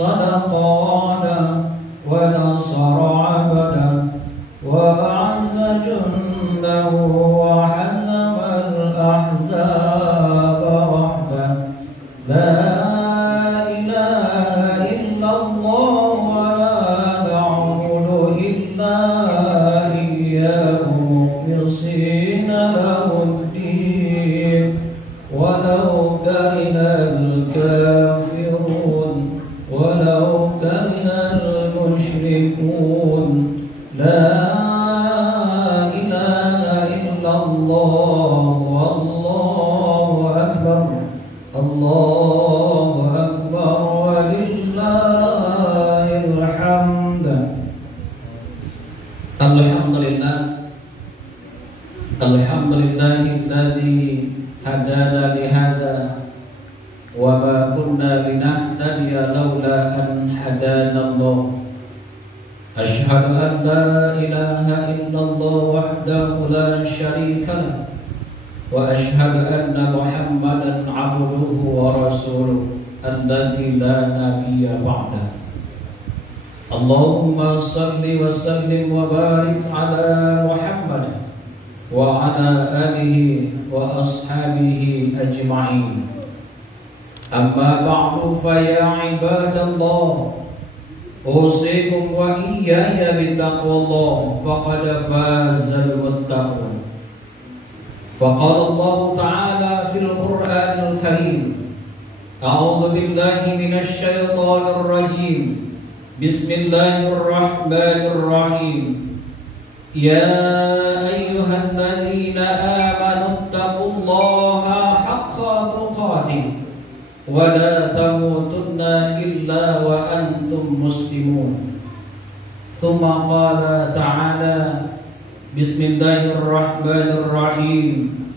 صدق وعده ونصر عبده وأعز جنده وحزم الأحزاب وحده لا إله إلا الله ولا نعبد إلا إياه مخلصين له الدين ولو كره الكافرون ولو كره المشركون لا إله إلا الله والله أكبر الله أكبر ولله الحمد. Alhamdulillahilladzi hadana lihada wa ma kunna linahtadiya laula an hadana Allah. Ashhadu an la ilaha illallah wahdahu la syarika lah wa ashhadu anna Muhammadan abduhu wa rasuluh alladzi la nabiyya ba'da. Allahumma salli wa sallim wa barik ala Muhammad wa ala alihi wa ashabihi ajma'in. Amma ba'du fa ya ibadallah usikum wa iyaya bitaqwallah faqad fazal muttaqun. Faqala Allah ta'ala fil Qur'anil Karim a'udzu billahi minasy syaithanir rajim. Bismillahirrahmanirrahim. Ya ayyuhalladzina amanu taqullaha haqqa tuqatih wa la tamutunna illa wa antum muslimun. Thumma qala ta'ala Bismillahirrahmanirrahim.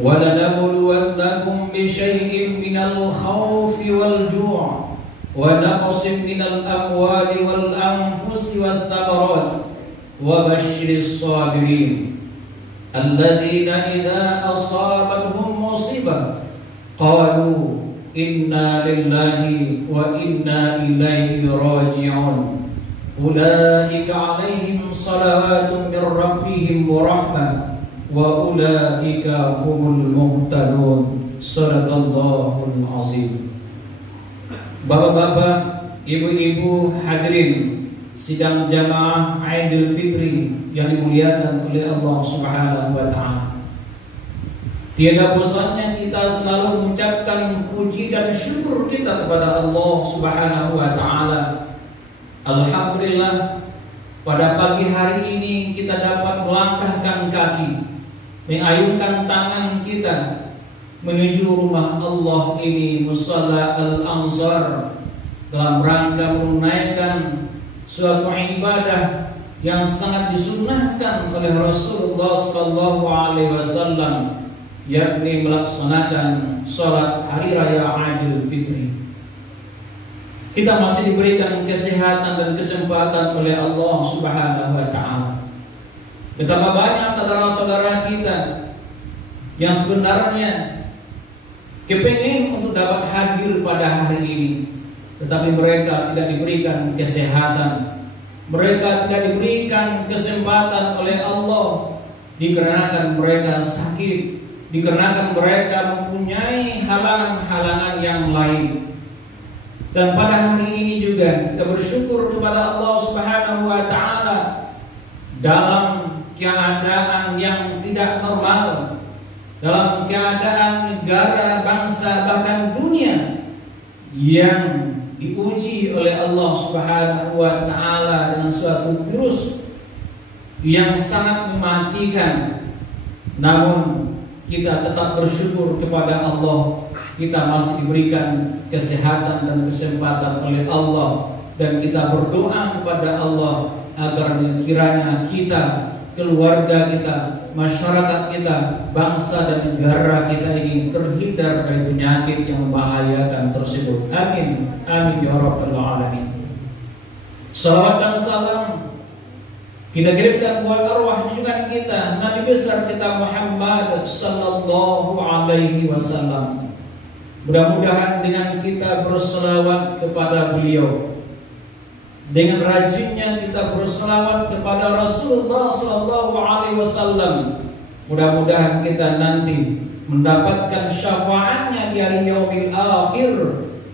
Wa lanabluwannakum bi syai'in minal khawfi wal ju' wa naqsin minal amwali wal anfusi wath thamarat wa basyyiris sabirin alladzina idza asabatuhum musibah qalu inna lillahi wa inna ilaihi raji'un ulaika 'alaihim salawatun min rabbihim wa rahmah wa ulaika humul muhtadun. Shadaqallahul azim. Bapak-bapak, ibu-ibu hadirin sidang jamaah Idul Fitri yang dimuliakan oleh Allah Subhanahu wa taala. Tiada bosannya kita selalu mengucapkan puji dan syukur kita kepada Allah Subhanahu wa taala. Alhamdulillah, pada pagi hari ini kita dapat melangkahkan kaki, mengayunkan tangan kita menuju rumah Allah ini, Musalla Al-Ansar, dalam rangka menunaikan suatu ibadah yang sangat disunnahkan oleh Rasulullah SAW, yakni melaksanakan sholat hari raya Idul Fitri. Kita masih diberikan kesehatan dan kesempatan oleh Allah Subhanahu wa taala. Betapa banyak saudara-saudara kita yang sebenarnya kepingin untuk dapat hadir pada hari ini, tetapi mereka tidak diberikan kesehatan, mereka tidak diberikan kesempatan oleh Allah, dikarenakan mereka sakit, dikarenakan mereka mempunyai halangan-halangan yang lain. Dan pada hari ini juga kita bersyukur kepada Allah Subhanahu wa taala dalam keadaan yang tidak normal, dalam keadaan negara, bangsa, bahkan dunia yang diuji oleh Allah Subhanahu wa taala dengan suatu virus yang sangat mematikan. Namun kita tetap bersyukur kepada Allah, kita masih diberikan kesehatan dan kesempatan oleh Allah, dan kita berdoa kepada Allah agar kiranya kita, keluarga kita, masyarakat kita, bangsa dan negara kita ini terhindar dari penyakit yang membahayakan tersebut. Amin. Amin ya rabbal alamin. Salawat dan salam kita kirimkan buat arwah junjungan kita, Nabi besar kita Muhammad sallallahu alaihi wasallam. Mudah-mudahan dengan kita berselawat kepada beliau, dengan rajinnya kita berselawat kepada Rasulullah sallallahu alaihi wasallam, mudah-mudahan kita nanti mendapatkan syafaatnya di hari yaumil akhir.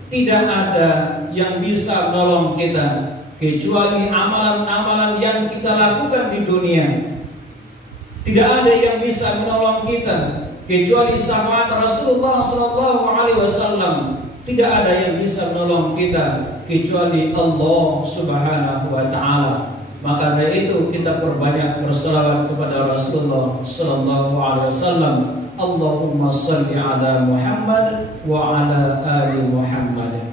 Tidak ada yang bisa menolong kita kecuali amalan-amalan yang kita lakukan di dunia. Tidak ada yang bisa menolong kita kecuali syafaat Rasulullah sallallahu alaihi wasallam. Tidak ada yang bisa menolong kita kecuali Allah Subhanahu wa taala. Maka dari itu kita perbanyak berselawat kepada Rasulullah sallallahu alaihi wasallam. Allahumma shalli ala Muhammad wa ala ali Muhammad.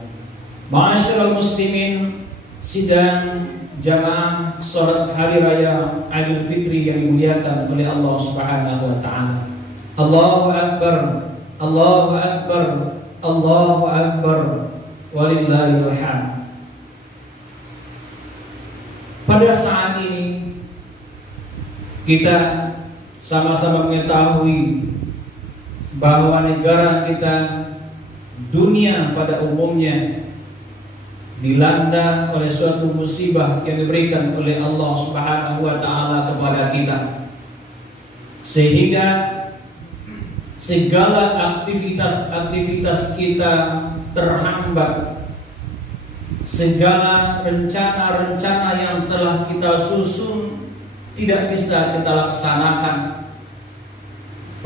Ma'asyiral muslimin, sidang jamaah salat hari raya Idul Fitri yang dimuliakan oleh Allah Subhanahu wa taala. Allahu akbar, Allahu akbar, Allahu akbar, walillahil hamd. Pada saat ini kita sama-sama mengetahui bahwa negara kita, dunia pada umumnya dilanda oleh suatu musibah yang diberikan oleh Allah Subhanahu wa taala kepada kita, sehingga segala aktivitas-aktivitas kita terhambat. Segala rencana-rencana yang telah kita susun tidak bisa kita laksanakan.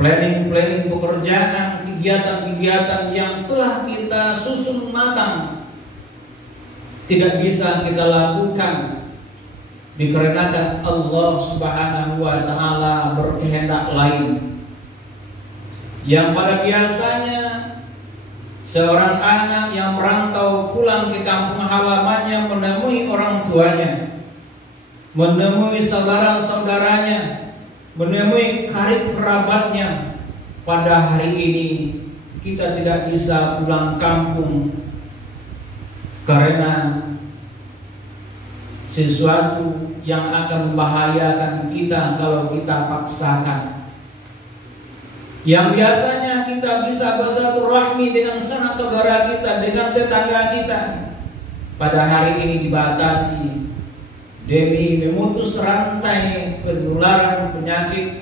Planning pekerjaan, kegiatan-kegiatan yang telah kita susun matang tidak bisa kita lakukan dikarenakan Allah Subhanahu wa taala berkehendak lain. Yang pada biasanya seorang anak yang merantau pulang ke kampung halamannya menemui orang tuanya, menemui saudara-saudaranya, menemui karib kerabatnya. Pada hari ini kita tidak bisa pulang kampung karena sesuatu yang akan membahayakan kita kalau kita paksakan. Yang biasanya kita bisa bersilaturahmi dengan sanak saudara kita, dengan tetangga kita, pada hari ini dibatasi demi memutus rantai penularan penyakit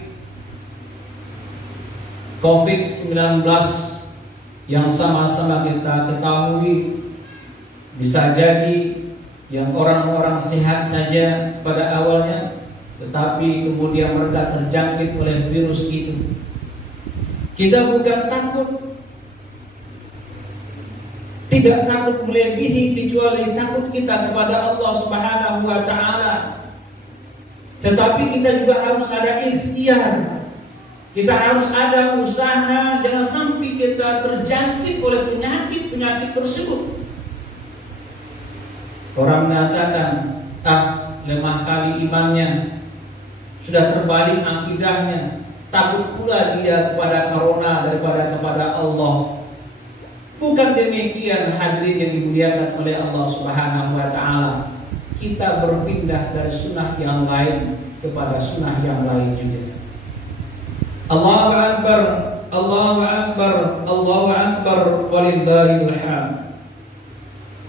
COVID-19 yang sama-sama kita ketahui bisa jadi yang orang-orang sehat saja pada awalnya, tetapi kemudian mereka terjangkit oleh virus itu. Kita bukan takut, tidak takut melebihi kecuali takut kita kepada Allah Subhanahu wa taala. Tetapi kita juga harus ada ikhtiar. Kita harus ada usaha, jangan sampai kita terjangkit oleh penyakit-penyakit tersebut. Orang mengatakan, lemah kali imannya, sudah terbalik akidahnya, takut pula dia kepada corona daripada kepada Allah. Bukan demikian hadirin yang dimuliakan oleh Allah Subhanahu wa taala. Kita berpindah dari sunnah yang lain kepada sunnah yang lain juga. Allahu akbar, Allahu akbar, Allahu akbar, walillahil hamd.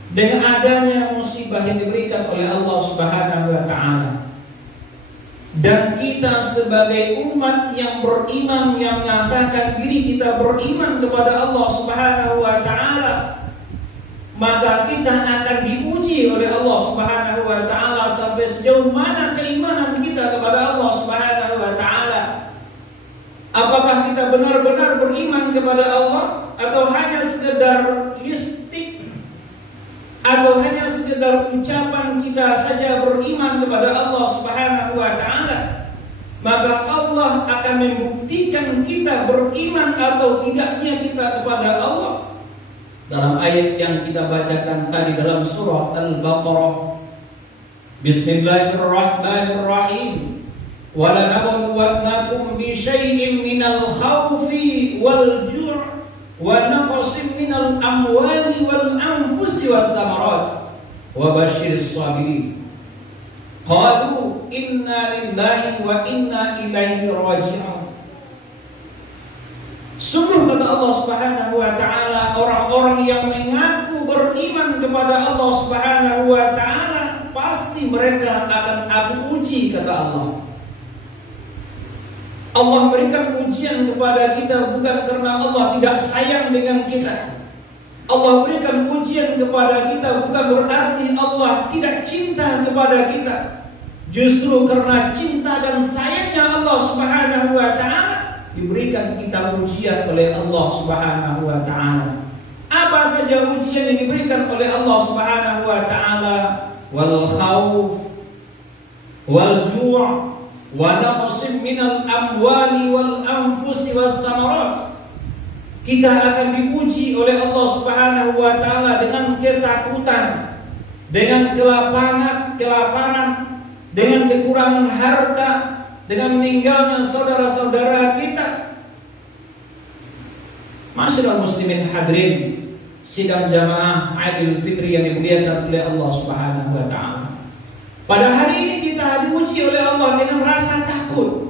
Dengan adanya musibah yang diberikan oleh Allah Subhanahu wa taala, dan kita sebagai umat yang beriman, yang mengatakan diri kita beriman kepada Allah Subhanahu wa taala, maka kita akan diuji oleh Allah Subhanahu wa taala sampai sejauh mana keimanan kita kepada Allah Subhanahu wa taala. Apakah kita benar-benar beriman kepada Allah, atau hanya sekedar listik, atau hanya sekedar ucapan kita saja beriman kepada Allah Subhanahu wa taala? Maka Allah akan membuktikan kita beriman atau tidaknya kita kepada Allah. Dalam ayat yang kita bacakan tadi dalam surah Al-Baqarah, Bismillahirrahmanirrahim. وَلَنَبْلُوَنَّكُمْ بِشَيْءٍ مِنَ الْخَوْفِ وَالْجُوعِ وَنَقْصٍ مِنَ الْأَمْوَالِ وَالْأَنْفُسِ وَالثَّمَرَاتِ وَبَشِّرِ الصَّابِرِينَ قَالُوا إِنَّا لِلَّهِ وَإِنَّا إِلَيْهِ رَاجِعُونَ. Sungguh kata Allah Subhanahu wa taala, orang-orang yang mengaku beriman kepada Allah Subhanahu wa taala pasti mereka akan aku uji, kata Allah. Allah berikan ujian kepada kita bukan karena Allah tidak sayang dengan kita. Allah berikan ujian kepada kita bukan berarti Allah tidak cinta kepada kita. Justru karena cinta dan sayangnya Allah Subhanahu wa taala diberikan kita ujian oleh Allah Subhanahu wa taala. Apa saja ujian yang diberikan oleh Allah Subhanahu wa taala? Wal khauf wal ju' wa naqsim minal amwali wal anfusi wath thamarat. Kita akan diuji oleh Allah Subhanahu wa taala dengan ketakutan, dengan kelaparan, dengan kekurangan harta, dengan meninggalnya saudara-saudara kita. Masyaallah muslimin hadirin sidang jamaah Idul Fitri yang dimuliakan oleh Allah Subhanahu wa taala. Pada hari ini kita diuji oleh Allah dengan rasa takut.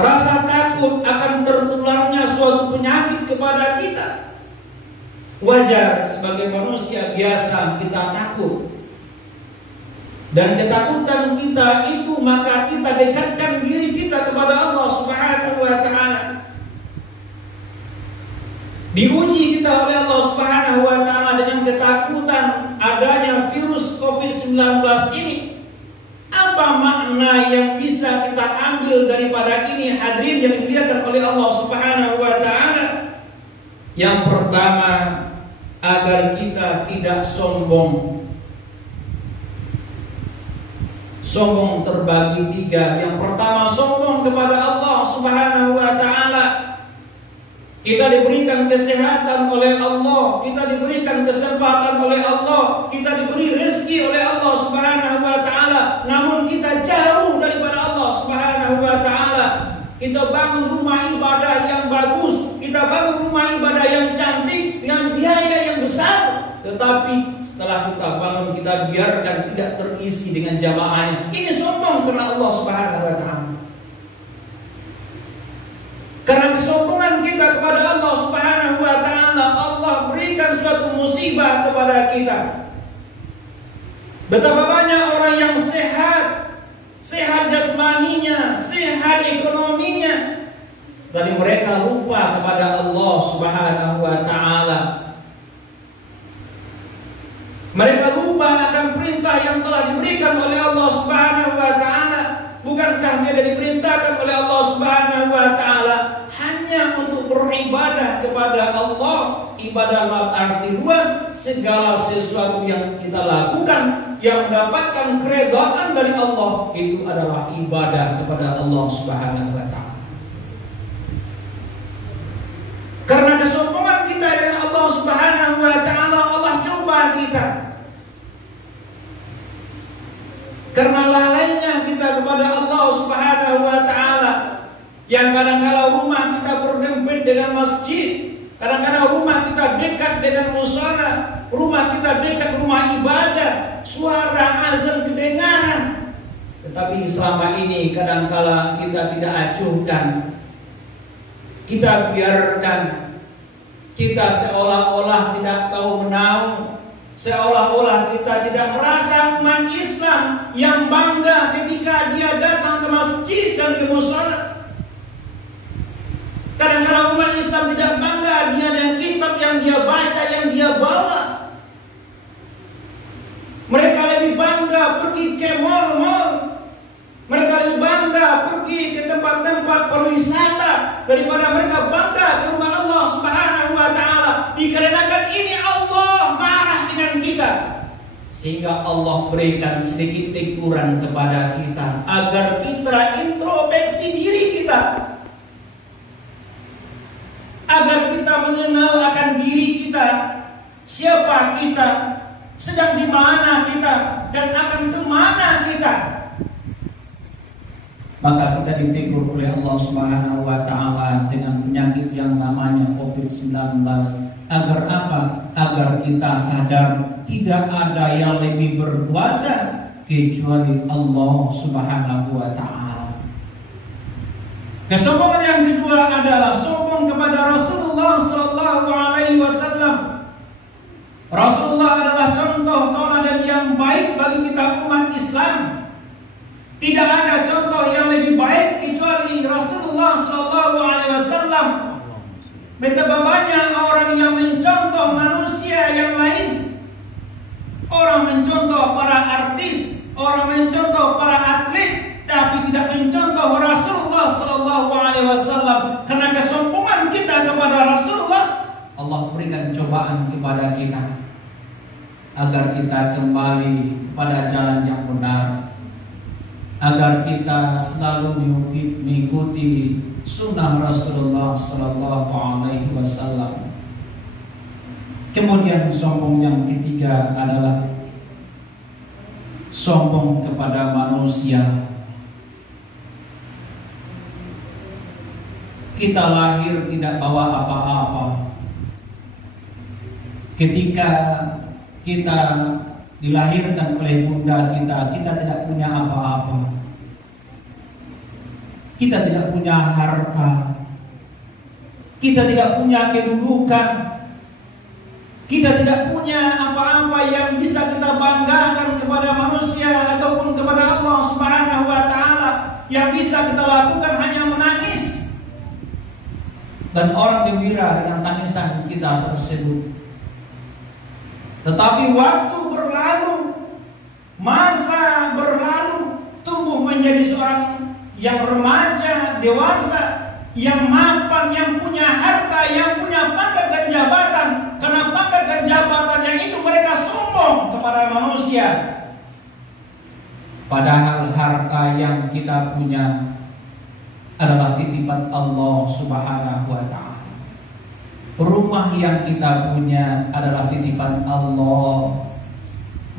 Rasa takut akan tertularnya suatu penyakit kepada kita. Wajar sebagai manusia biasa kita takut. Dan ketakutan kita itu maka kita dekatkan diri kita kepada Allah Subhanahu wa taala. Diuji kita oleh Allah Subhanahu wa taala dengan ketakutan adanya virus COVID-19 ini. Apa makna yang bisa kita ambil daripada ini, hadirin yang dimuliakan oleh Allah Subhanahu wa taala? Yang pertama, agar kita tidak sombong. Sombong terbagi tiga. Yang pertama, sombong kepada Allah Subhanahu wa taala. Kita diberikan kesehatan oleh Allah, kita diberikan kesempatan oleh Allah, kita diberi rezeki oleh Allah Subhanahu wa taala, namun kita jauh daripada Allah Subhanahu wa taala. Kita bangun rumah ibadah yang bagus, kita bangun rumah ibadah yang cantik dengan biaya yang besar, tetapi setelah kita bangun kita biarkan tidak terisi dengan jamaahnya. Ini sombong karena Allah Subhanahu wa taala. Karena kesombongan kita kepada Allah Subhanahu wa taala, Allah berikan suatu musibah kepada kita. Betapa banyak orang yang sehat, sehat jasmaninya, sehat ekonominya, tapi mereka lupa kepada Allah Subhanahu wa taala. Mereka lupa akan perintah yang telah diberikan oleh Allah Subhanahu wa taala. Bukankah dia diperintahkan oleh Allah Subhanahu wa taala hanya untuk beribadah kepada Allah? Ibadah dalam arti luas, segala sesuatu yang kita lakukan yang mendapatkan keridhaan dari Allah itu adalah ibadah kepada Allah Subhanahu wa taala. Karena kesombongan kita dengan Allah Subhanahu wa taala, Allah coba kita. Karena lalainya kita kepada Allah Subhanahu wa taala, yang kadang-kadang rumah kita berdempet dengan masjid, kadang-kadang rumah kita dekat dengan musala, rumah kita dekat rumah ibadah, suara azan kedengaran, tetapi selama ini kadang-kadang kita tidak acuhkan, kita biarkan, kita seolah-olah tidak tahu menahu, seolah-olah kita tidak merasa umat Islam yang bangga ketika dia datang ke masjid dan ke musala. Kadang-kadang umat Islam tidak bangga dia dengan kitab yang dia baca, yang dia bawa. Mereka lebih bangga pergi ke mal-mal, mereka lebih bangga pergi ke tempat-tempat pariwisata daripada mereka bangga ke rumah Allah Subhanahu wa taala. Dikarenakan ini Allah marah dengan kita, sehingga Allah berikan sedikit teguran kepada kita agar kita introspeksi diri kita, agar kita mengenal akan diri kita, siapa kita, sedang di mana kita, dan akan kemana kita. Maka kita ditegur oleh Allah Subhanahu wa taala dengan penyakit yang namanya COVID-19. Agar apa? Agar kita sadar tidak ada yang lebih berkuasa kecuali Allah Subhanahu wa taala. Kesombongan yang kedua adalah sombong kepada Rasulullah sallallahu alaihi wasallam. Rasulullah adalah contoh tauladan yang baik bagi kita umat Islam. Tidak ada contoh yang lebih baik kecuali Rasulullah sallallahu alaihi wasallam. Betapa banyak orang yang mencontoh manusia yang lain. Orang mencontoh para artis, orang mencontoh para atlet, tapi tidak mencontoh Rasulullah sallallahu alaihi wasallam. Karena kesombongan kita kepada Rasulullah, Allah berikan cobaan kepada kita agar kita kembali pada jalan yang benar, agar kita selalu mengikuti sunnah Rasulullah sallallahu alaihi wasallam. Kemudian sombong yang ketiga adalah sombong kepada manusia. Kita lahir tidak bawa apa-apa. Ketika kita dilahirkan oleh bunda kita, kita tidak punya apa-apa. Kita tidak punya harta. Kita tidak punya kedudukan. Kita tidak punya apa-apa yang bisa kita banggakan kepada manusia ataupun kepada Allah Subhanahu wa taala. Yang bisa kita lakukan hanya menangis. Dan orang gembira dengan tangisan kita tersebut. Tetapi waktu berlalu, masa berlalu, tumbuh menjadi seorang yang remaja, dewasa, yang mapan, yang punya harta, yang punya pangkat dan jabatan. Karena pangkat dan jabatannya itu mereka sombong kepada manusia. Padahal harta yang kita punya adalah titipan Allah Subhanahu wa taala. Rumah yang kita punya adalah titipan Allah.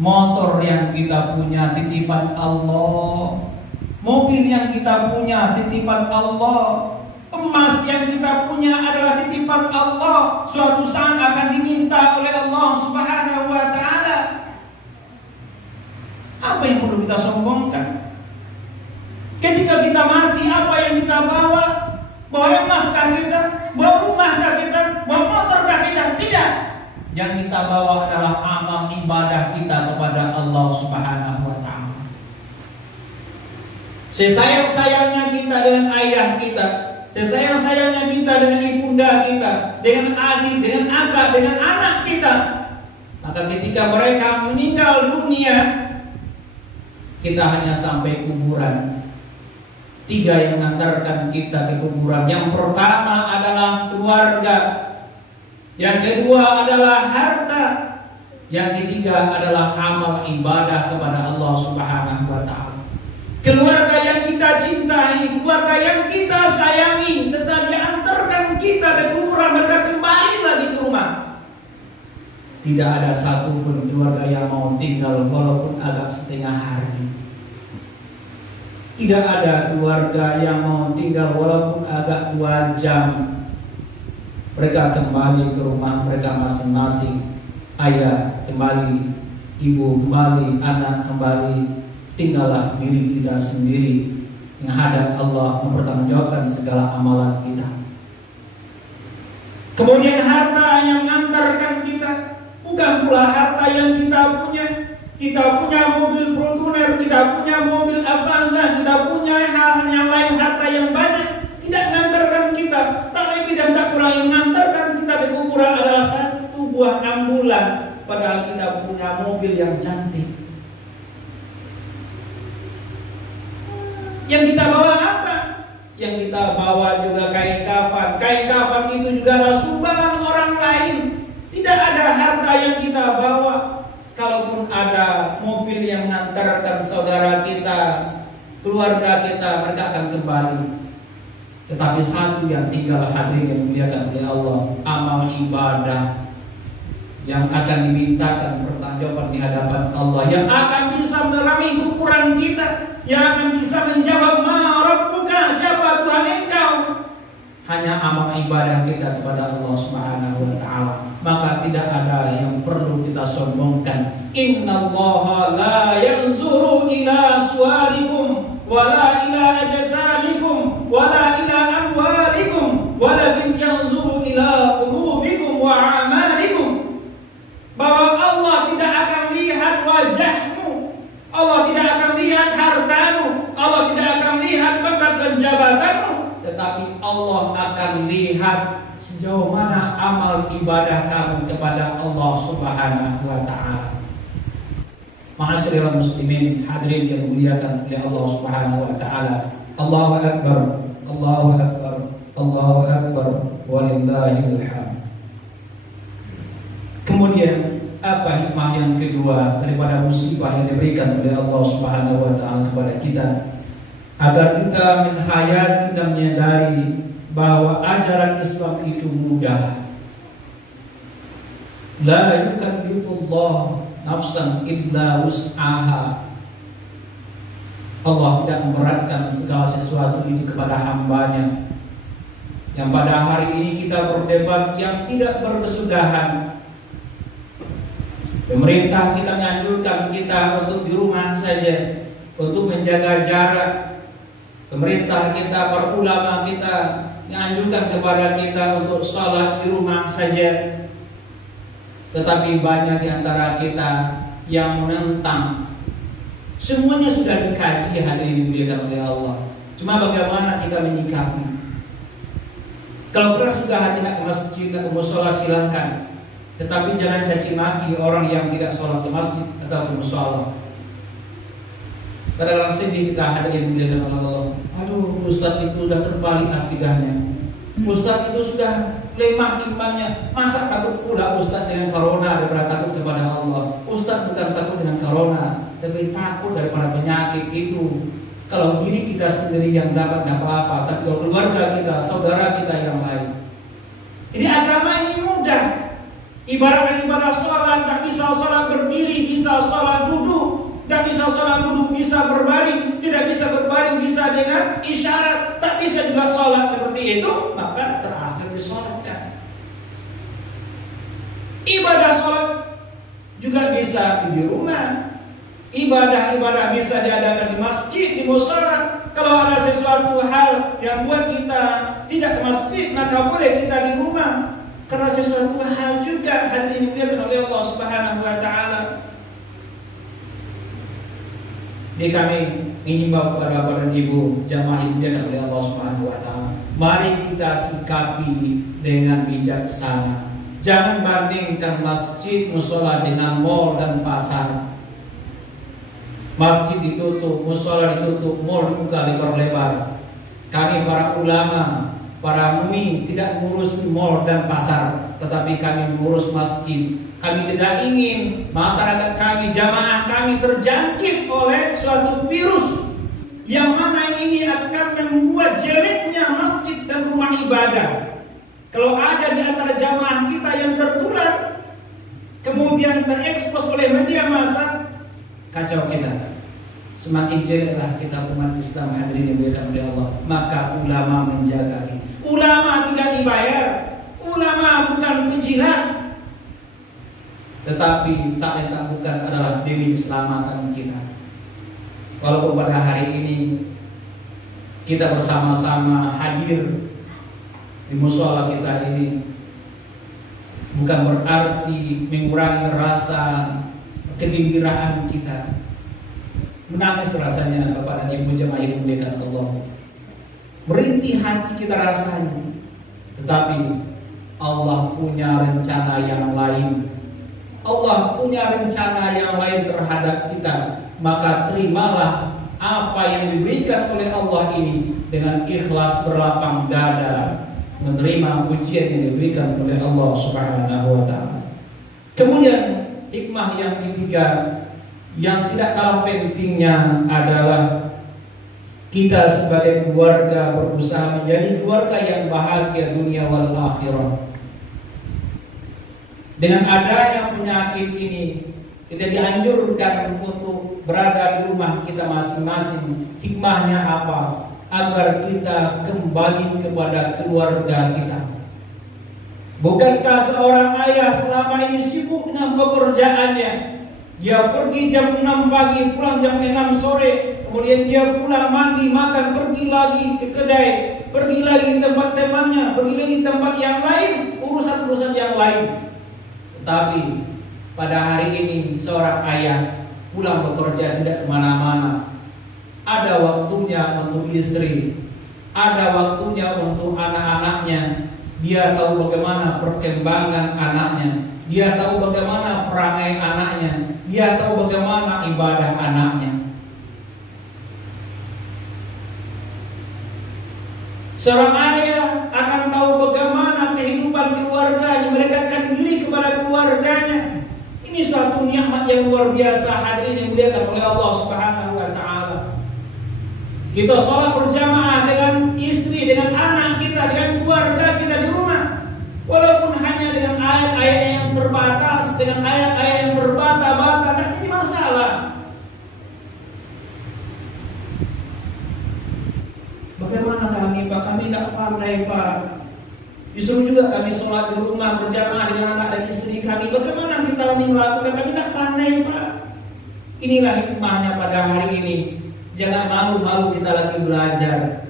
Motor yang kita punya titipan Allah. Mobil yang kita punya titipan Allah. Emas yang kita punya adalah titipan Allah. Suatu saat akan diminta oleh Allah Subhanahu wa taala. Apa yang perlu kita sombongkan? Ketika kita mati, apa yang kita bawa? Bawa emaskah kita? Bawa rumahkah kita? Bawa motorkah kita? Tidak. Yang kita bawa adalah amal ibadah kita kepada Allah Subhanahu wa taala. Sesayang-sayangnya kita dengan ayah kita, sesayang-sayangnya kita dengan ibunda kita, dengan adik, dengan kakak, dengan anak kita. Maka ketika mereka meninggal dunia, kita hanya sampai kuburan. 3 yang mengantarkan kita ke kuburan. Yang pertama adalah keluarga. Yang kedua adalah harta. Yang ketiga adalah amal ibadah kepada Allah Subhanahu wa taala. Keluarga yang kita cintai, keluarga yang kita sayangi, setelah diantarkan kita ke kuburan, mereka kembali lagi ke rumah. Tidak ada satupun keluarga yang mau tinggal walaupun agak setengah hari. Tidak ada keluarga yang mau tinggal walaupun agak 2 jam. Mereka kembali ke rumah mereka masing-masing. Ayah kembali, ibu kembali, anak kembali. Tinggallah diri kita sendiri menghadap Allah, mempertanggungjawabkan segala amalan kita. Kemudian harta yang mengantarkan kita, bukan pula harta yang kita punya. Kita punya mobil Fortuner, kita punya mobil Avanza, kita punya hal yang lain, harta yang banyak, tidak mengantarkan kita. Tak lebih dan tak kurang, yang mengantarkan kita ke kuburan adalah 1 buah ambulan. Padahal kita punya mobil yang cantik. Yang kita bawa apa? Yang kita bawa juga kain kafan. Kain kafan itu juga adalah sumbangan orang lain. Tidak ada harta yang kita bawa. Kalaupun ada mobil yang mengantarkan saudara kita, keluarga kita, mereka akan kembali. Tetapi satu yang tinggal hadir yang dimuliakan oleh Allah, amal ibadah yang akan dimintakan pertanggungjawaban di hadapan Allah, yang akan bisa menerangi kuburan kita, yang akan bisa menjawab ma rabbuka, siapa Tuhan engkau. Hanya amal ibadah kita kepada Allah Subhanahu wa taala. Maka tidak ada yang perlu kita sombongkan. Innallaha la yanzuru ila suwarikum wala ila ajsamikum wala ila akan lihat sejauh mana amal ibadah kamu kepada Allah Subhanahu wa taala. Ma'asyiral muslimin, hadirin yang dimuliakan oleh Allah Subhanahu wa taala. Allahu akbar, Allahu akbar, Allahu akbar, walillahil hamd. Kemudian apa hikmah yang kedua daripada musibah yang diberikan oleh Allah Subhanahu wa taala kepada kita? Agar kita menghayati dan menyadari bahwa ajaran Islam itu mudah. La yukallifullah nafsan illa wus'aha. Allah tidak memberatkan segala sesuatu itu kepada hambanya. Yang pada hari ini kita berdebat yang tidak berkesudahan. Pemerintah kita menganjurkan kita untuk di rumah saja, untuk menjaga jarak. Pemerintah kita, para ulama kita menganjurkan kepada kita untuk sholat di rumah saja. Tetapi banyak di antara kita yang menentang. Semuanya sudah dikaji, hadirin dimuliakan oleh Allah. Cuma bagaimana kita menyikapi? Kalau keras sudah hati nak ke masjid, nak ke mushola, silahkan. Tetapi jangan caci maki orang yang tidak sholat ke masjid atau ke mushola. Kadang-kadang sedih kita hadirin dimuliakan oleh Allah. Aduh, Ustaz itu sudah terbalik akidahnya. Ustaz itu sudah lemah imannya. Masa takut pula Ustaz dengan corona daripada takut kepada Allah? Ustaz bukan takut dengan corona, tapi takut daripada penyakit itu. Kalau diri kita sendiri yang dapat apa-apa, tapi kalau keluarga kita, saudara kita yang lain. Ini agama ini mudah. Ibaratkan ibadah sholat, tak bisa sholat berdiri, bisa sholat duduk. Tak bisa sholat duduk, bisa berbaring. Tidak bisa berbaring, bisa dengan isyarat. Tak bisa juga sholat seperti itu, maka terakhir disolatkan. Ibadah sholat juga bisa di rumah. Ibadah-ibadah bisa diadakan di masjid, di mushola. Kalau ada sesuatu hal yang buat kita tidak ke masjid, maka boleh kita di rumah. Karena sesuatu hal juga hadirin dilihat oleh Allah Subhanahu wa taala. Jadi kami mengimbau kepada para ibu jamaah yang dilihat oleh Allah Subhanahu wa taala. Mari kita sikapi dengan bijaksana. Jangan bandingkan masjid, mushola dengan mal dan pasar. Masjid ditutup, mushola ditutup, mal dibuka lebar-lebar. Kami para ulama, para MUI tidak mengurus mal dan pasar, tetapi kami mengurus masjid. Kami tidak ingin masyarakat kami, jamaah kami terjangkit oleh suatu virus yang mana ini akan membuat jeleknya masjid dan rumah ibadah. Kalau ada di antara jamaah kita yang tertular, kemudian terekspos oleh media massa, kacau kita. Semakin jeleklah kita umat Islam hadirin yang dimuliakan oleh Allah. Maka ulama menjaga ini. Ulama tidak dibayar, ulama bukan penjilat, tetapi tak bukan adalah demi keselamatan kita. Walaupun pada hari ini kita bersama-sama hadir di mushola kita ini, bukan berarti mengurangi rasa kegembiraan kita. Menangis rasanya Bapak dan Ibu jemaah yang dimuliakan Allah. Merintih hati kita rasanya. Tetapi Allah punya rencana yang lain. Allah punya rencana yang lain terhadap kita. Maka terimalah apa yang diberikan oleh Allah ini dengan ikhlas berlapang dada, menerima ujian yang diberikan oleh Allah Subhanahu wa taala. Kemudian hikmah yang ketiga yang tidak kalah pentingnya adalah kita sebagai keluarga berusaha menjadi keluarga yang bahagia dunia wal akhirah. Dengan adanya penyakit ini, kita dianjurkan untuk berada di rumah kita masing-masing. Hikmahnya apa? Agar kita kembali kepada keluarga kita. Bukankah seorang ayah selama ini sibuk dengan pekerjaannya? Dia pergi jam 6 pagi, pulang jam 6 sore. Kemudian dia pulang mandi, makan, pergi lagi ke kedai, pergi lagi tempat temannya, pergi lagi tempat yang lain, urusan-urusan yang lain. Tetapi pada hari ini seorang ayah pulang bekerja tidak kemana-mana. Ada waktunya untuk istri. ada waktunya untuk anak-anaknya. Dia tahu bagaimana perkembangan anaknya, dia tahu bagaimana perangai anaknya, dia tahu bagaimana ibadah anaknya. Seorang ayah akan tahu bagaimana kehidupan keluarganya, mendekatkan diri kepada keluarganya. Ini suatu nikmat yang luar biasa hadirin yang dimuliakan oleh Allah Subhanahu wa taala. Kita sholat berjamaah dengan istri, dengan anak kita, dengan keluarga kita di rumah. Walaupun hanya dengan ayat-ayat yang terbatas, dengan ayat-ayat yang terbata-bata, tak jadi masalah. Bagaimana kami, Pak? Kami tidak pandai, Pak. Disuruh juga kami sholat di rumah berjamaah dengan anak dan istri kami. Bagaimana kita melakukan? Kami tidak pandai, Pak. Inilah hikmahnya pada hari ini. Jangan malu-malu kita lagi belajar.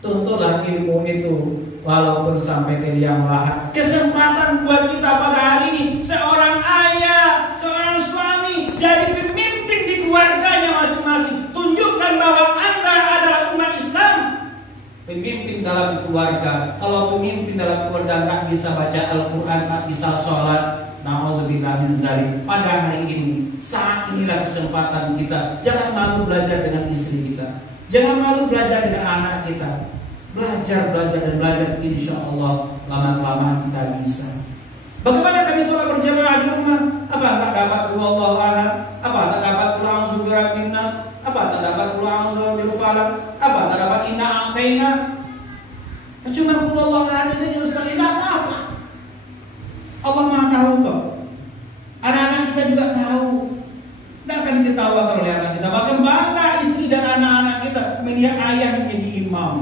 Tuntutlah ilmu itu walaupun sampai ke liang lahat. Kesempatan buat kita pada hari ini, seorang ayah, seorang suami, jadi pemimpin di keluarganya masing-masing. Tunjukkan bahwa Anda adalah umat Islam. Pemimpin dalam keluarga. Kalau pemimpin dalam keluarga tak bisa baca Al-Quran, tak bisa sholat, na'udzubillah min dzalik. Pada hari ini, saat inilah kesempatan kita. Jangan malu belajar dengan istri kita. Jangan malu belajar dengan anak kita. Belajar dan belajar, insya Allah lama-kelamaan kita bisa. Bagaimana kami sholat berjamaah di rumah? Apa tak dapat Allahu ahad? Apa tak dapat qul a'udzu birabbin nas? Apa tak dapat qul a'udzu bil falaq? Apa tak dapat inna a'taina? Cuma qul Allahu ahad aja Ustaz, tidak apa-apa. Allah Maha tahu kok. Anak-anak kita juga tahu. Tidak akan diketawakan oleh anak kita. Bahkan bangga istri dan anak-anak kita melihat ayah menjadi imam.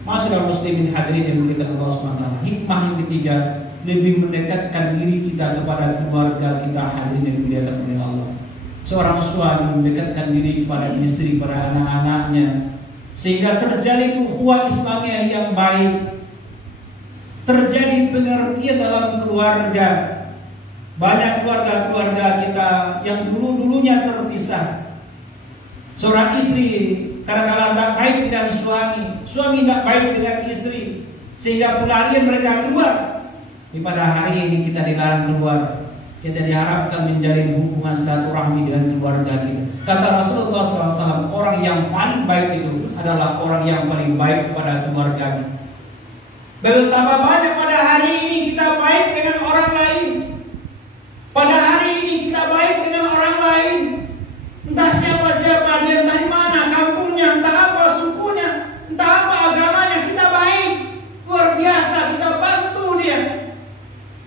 Masyaallah muslimin hadirin yang dimuliakan Allah SWT. Hikmah yang ketiga, lebih mendekatkan diri kita kepada keluarga kita hadirin yang dimuliakan oleh Allah. Seorang suami mendekatkan diri kepada istri, pada anak-anaknya, sehingga terjadi ukhuwah Islamiyah yang baik, terjadi pengertian dalam keluarga. Banyak keluarga-keluarga kita yang dulu-dulunya terpisah. Seorang istri kadang-kadang tidak baik dengan suami tidak baik dengan istri, sehingga pelarian mereka keluar. Pada hari ini kita dilarang keluar. Kita diharapkan menjalin hubungan silaturahmi dengan keluarga kita. Kata Rasulullah SAW, orang yang paling baik itu adalah orang yang paling baik kepada keluarganya. Betapa banyak pada hari ini kita baik dengan orang lain. Pada hari ini kita baik dengan orang lain. Entah siapa-siapa dia, entah di mana kampungnya, entah apa sukunya, entah apa agamanya, kita baik. Luar biasa, kita bantu dia.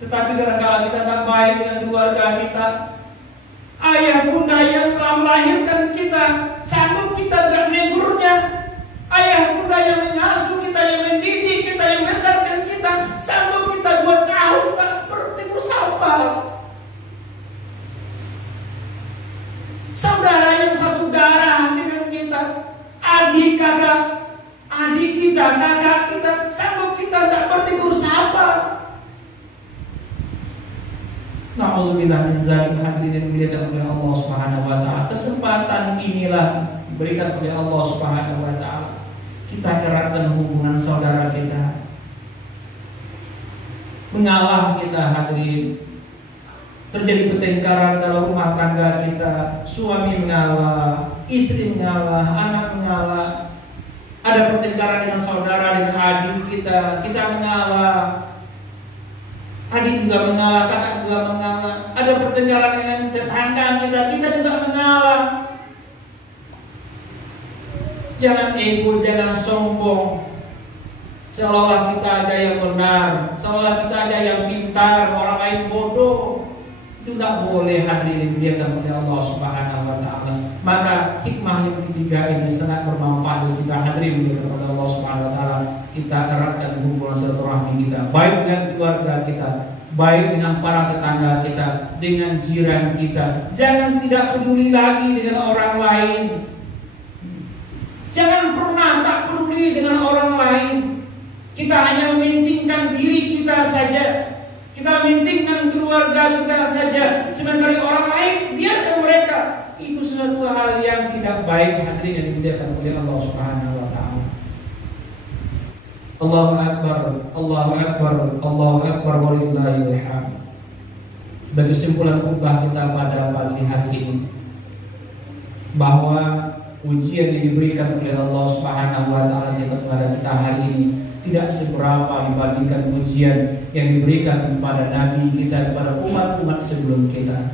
Tetapi kadang-kadang kita tidak baik dengan keluarga kita. Ayah bunda yang telah melahirkan kita, sanggup kita tidak menegurnya. Ayah bunda yang mengasuh kita, yang mendidik kita, yang membesarkan kita, sanggup kita 2 tahun tak bertegur sapa. Saudara yang satu darah dengan kita, adik kakak, adik kita, kakak kita, sanggup kita tak bertegur sapa. Na'udzubillah min dzalik hadirin yang dimuliakan oleh Allah Subhanahu wa taala. Kesempatan inilah diberikan oleh Allah Subhanahu wa taala. Kita eratkan hubungan saudara kita. Mengalah kita hadirin. Terjadi pertengkaran dalam rumah tangga kita, suami mengalah, istri mengalah, anak mengalah. Ada pertengkaran dengan saudara, dengan adik kita mengalah. Adik juga mengalah, kakak juga mengalah. Ada pertengkaran dengan tetangga kita juga mengalah. Jangan ego, jangan sombong. Seolah-olah kita aja yang benar, seolah kita aja yang pintar, orang lain bodoh. Itu tidak boleh hadirin dimuliakan oleh Allah Subhanahu wa taala. Maka hikmah yang ketiga ini sangat bermanfaat bagi kita hadirin dimuliakan oleh Allah Subhanahu wa taala. Kita eratkan hubungan silaturahmi kita, baik dengan keluarga kita, baik dengan para tetangga kita, dengan jiran kita. Jangan tidak peduli lagi dengan orang lain. Jangan pernah tak peduli dengan orang lain. Kita hanya mementingkan diri kita saja. Kita mementingkan keluarga kita saja. Sementara orang lain biarkan mereka. Itu suatu hal yang tidak baik hadirin yang dimuliakan oleh Allah Subhanahu wa taala. Allahu Akbar, Allahu Akbar, Allahu Akbar, walillahil hamd. Sebagai kesimpulan khutbah kita pada pagi hari ini, bahwa ujian yang diberikan oleh Allah Subhanahu wa taala kepada kita hari ini tidak seberapa dibandingkan ujian yang diberikan kepada nabi kita, kepada umat-umat sebelum kita.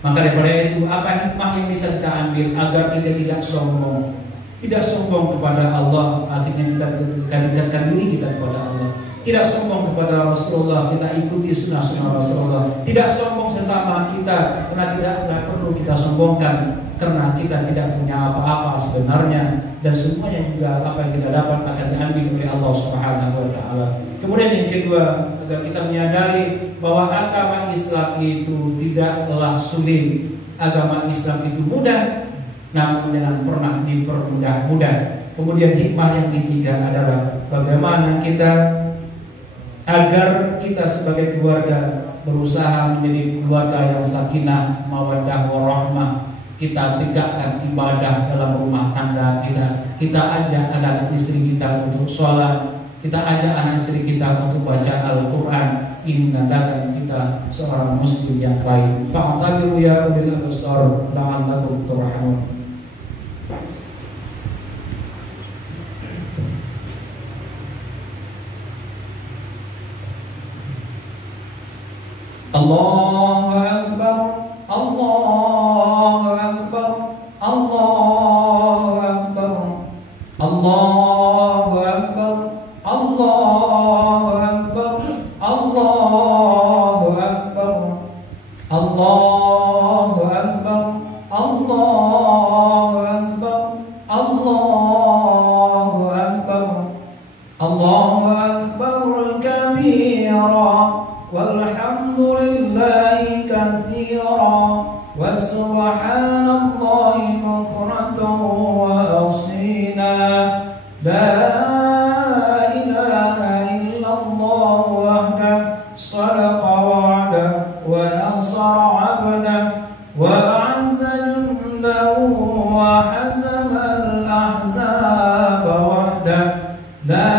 Maka daripada itu, apa hikmah yang bisa kita ambil agar kita tidak sombong? Tidak sombong kepada Allah, akhirnya kita dekatkan diri kita kepada Allah. Tidak sombong kepada Rasulullah, kita ikuti sunnah-sunnah Rasulullah. Tidak sombong sesama kita, karena tidak perlu kita sombongkan, karena kita tidak punya apa-apa sebenarnya, dan semuanya juga apa yang kita dapat akan diambil oleh Allah Subhanahu wa taala. Kemudian yang kedua, agar kita menyadari bahwa agama Islam itu tidaklah sulit. Agama Islam itu mudah, namun jangan pernah dipermudah-mudah. Kemudian hikmah yang ketiga adalah bagaimana kita agar kita sebagai keluarga berusaha menjadi keluarga yang sakinah, mawaddah, warahmah. Kita tegakkan ibadah dalam rumah tangga kita. Kita ajak anak istri kita untuk sholat. Kita ajak anak istri kita untuk baca Al-Quran. Ini menandakan kita seorang muslim yang baik. Fa'tabiru ya ulil absar la'allakum turhamun. Allahu Akbar, Allahu Akbar, Allahu Akbar, Allahu Akbar, Allahu Akbar, Allahu Akbar, Allahu Akbar, Allahu Akbar, Allahu Akbar, Allahu Akbar kabira. Walhamdulillahi katsira wa subhanallahi bukratan wa asila. La ilaha illallah wahdahu sadaqa wa'dahu wa nasara 'abdahu wa a'azza jundahu wa hazama al-ahzaba wahdahu. La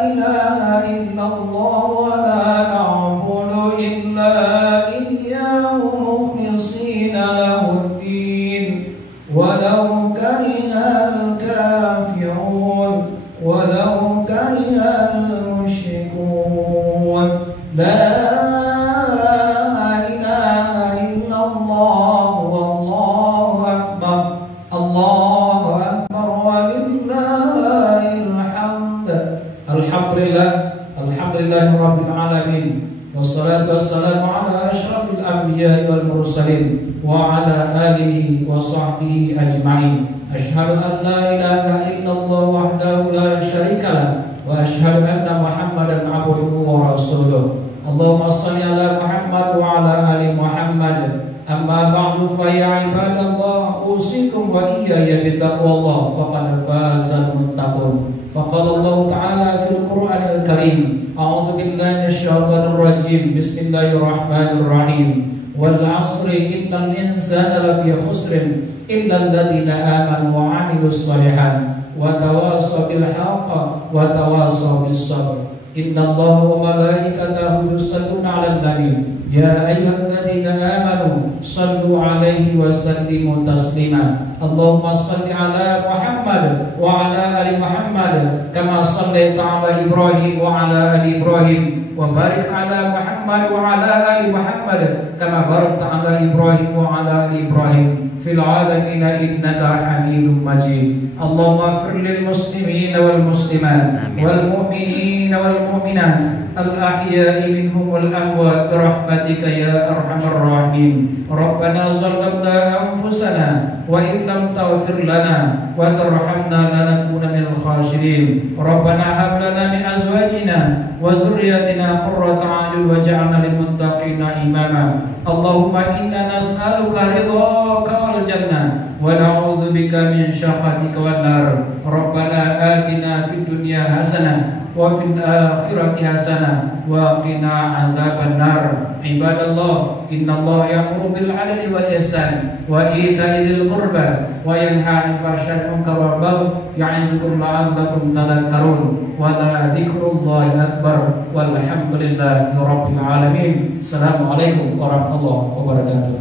ilaha illallah wa la na'budu illa iyyahu mukhlishina lahu ad-din walau karihal kafirun walau karihal musyrikun. La ilaha illallah wallahu akbar, Allahu akbar walillahil hamd. Alhamdulillah, alhamdulillahi rabbil alamin, wassalatu wassalamu ala asyrafil anbiya'i wal mursalin wa ala alihi wa sahbihi ajma'in. Asyhadu an la ilaha illallah wahdahu la syarika lah wa asyhadu anna Muhammadan abduhu wa rasuluh. Allahumma shalli ala Muhammad wa ala ali Muhammad. Amma ba'du fa ya ibadallah, usikum wa iyaya bitaqwallah, faqad fazal muttaqun. Faqala Allah ta'ala fil Qur'anil Karim, a'udzu billahi minasyaitonir rajim. Bismillahirrahmanirrahim. Wal 'asri innal insana lafi khusrin illal ladzina amanu wa 'amilus shalihat wa tawassaw bil haqqi wa tawassaw bis sabr. Innallaha wa malaikatahu yusalluna 'alan nabi ya ayyuhalladzina amanu sallu 'alaihi wa sallimu taslima. Allahumma shalli 'ala Muhammad wa 'ala ali Muhammad kama shallaita 'ala Ibrahim wa 'ala ali Ibrahim wa barik 'ala Muhammad wa 'ala ali Muhammad kama barakta 'ala Ibrahim wa 'ala ali Ibrahim fil 'alamin innaka Hamidum Majid. Allahumma ighfir lil muslimin wal muslimat wal mu'minin wal mu'minat al ahya'i minhum wal amwat bi rahmatika ya arhamar rahimin. Rabbana zalamna anfusana wa in lam taghfir lana wa tarhamna lanakunanna minal khasirin. Rabbana hab lana min azwajina wa zurriyyatina qurrata a'yun waj'alna lil muttaqina imama. Allahumma inna nas'aluka ridhaka wal jannah wa na'udzubika min syakhatika wan nar. Rabbana atina fid dunya hasanah وفي الآخرة حسنة وقنا عذاب النار. عباد الله إن الله يأمر بالعدل والإحسان وإيتاء ذي القربى وينهى عن الفحشاء والمنكر والبغي يعظكم لعلكم تذكرون ولذكر الله أكبر والحمد لله رب العالمين. السلام عليكم ورحمة الله وبركاته.